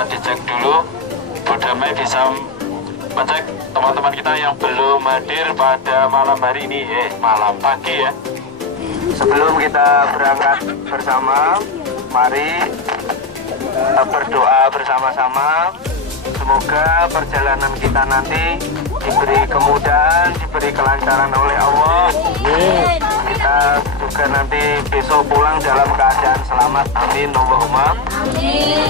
bisa dicek dulu. Bu Damai bisa ngecek teman-teman kita yang belum hadir pada malam hari ini, malam pagi ya. Sebelum kita berangkat bersama, mari berdoa bersama-sama. Semoga perjalanan kita nanti diberi kemudahan, diberi kelancaran oleh Allah. Kita juga nanti besok pulang dalam keadaan selamat. Amin. Allahumma amin.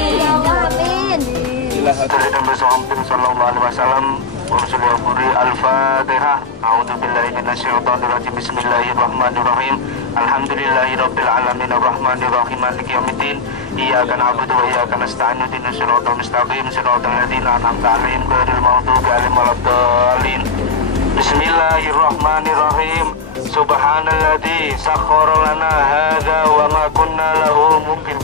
Sallallahu alaihi wasallam. Al-Fatihah. A'udzubillahi minasyaitonirrajim. Bismillahirrahmanirrahim. Alhamdulillahirabbil alamin arrahmanirrahim maliki yaumiddin. Iyyaka na'budu wa iyyaka nasta'in ihdinas siratal mustaqim siratal ladzina an'amta 'alaihim ghairil maghdubi 'alaihim waladdallin. Bismillahirrahmanirrahim. Subhanalladzi sakhkhara lana hadza wa ma kunna lahu muqrin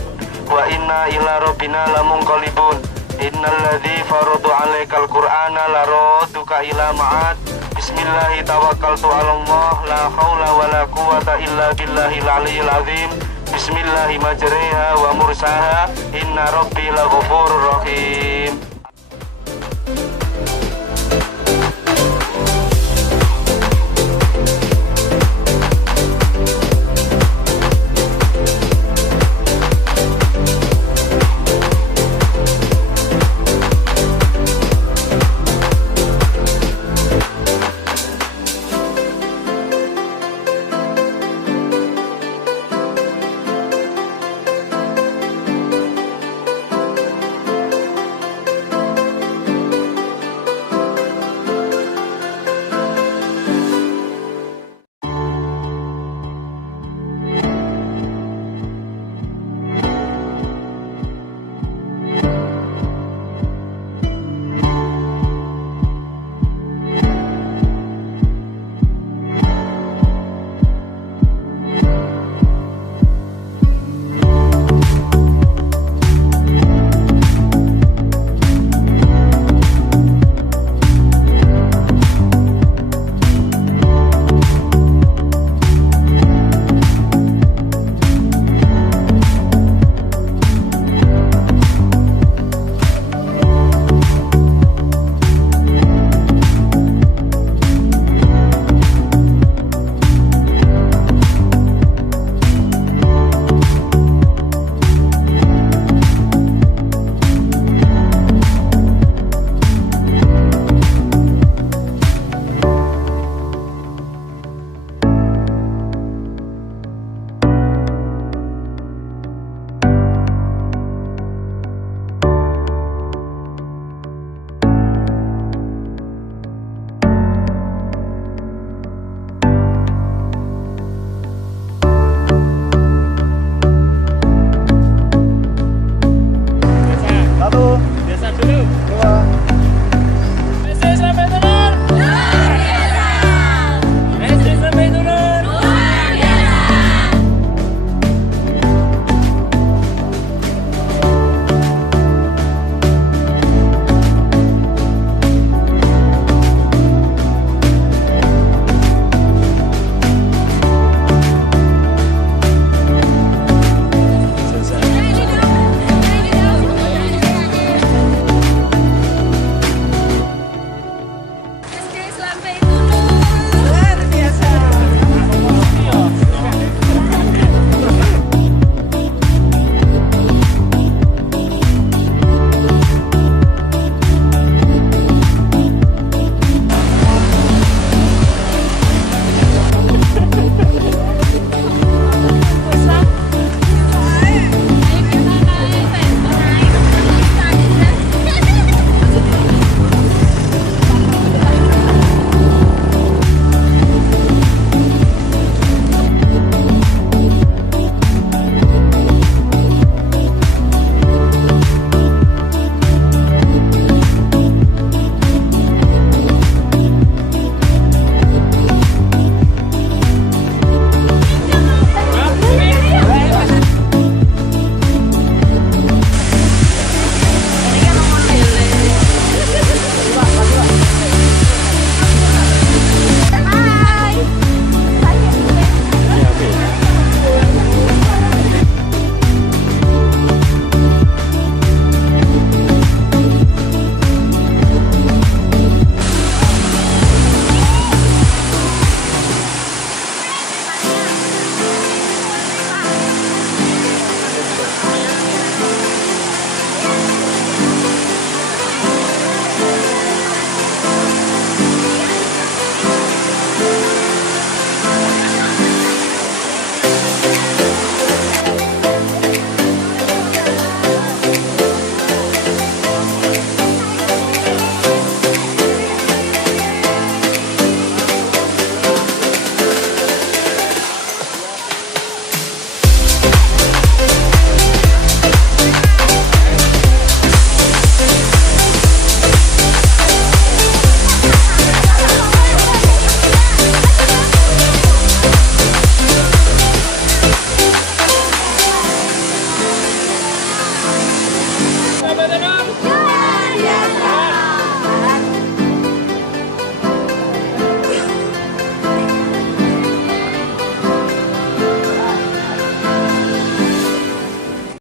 wa inna ila rabbina lamunqalibun. Innalladzi farada 'alaikal qur'ana laradduka ila ma'ad. Bismillahi tawakkaltu 'alallah la haula wala quwwata illa billahil aliyyil azim. Bismillahi majriha wa mursaha. Inna rabbi laghafurur rahim.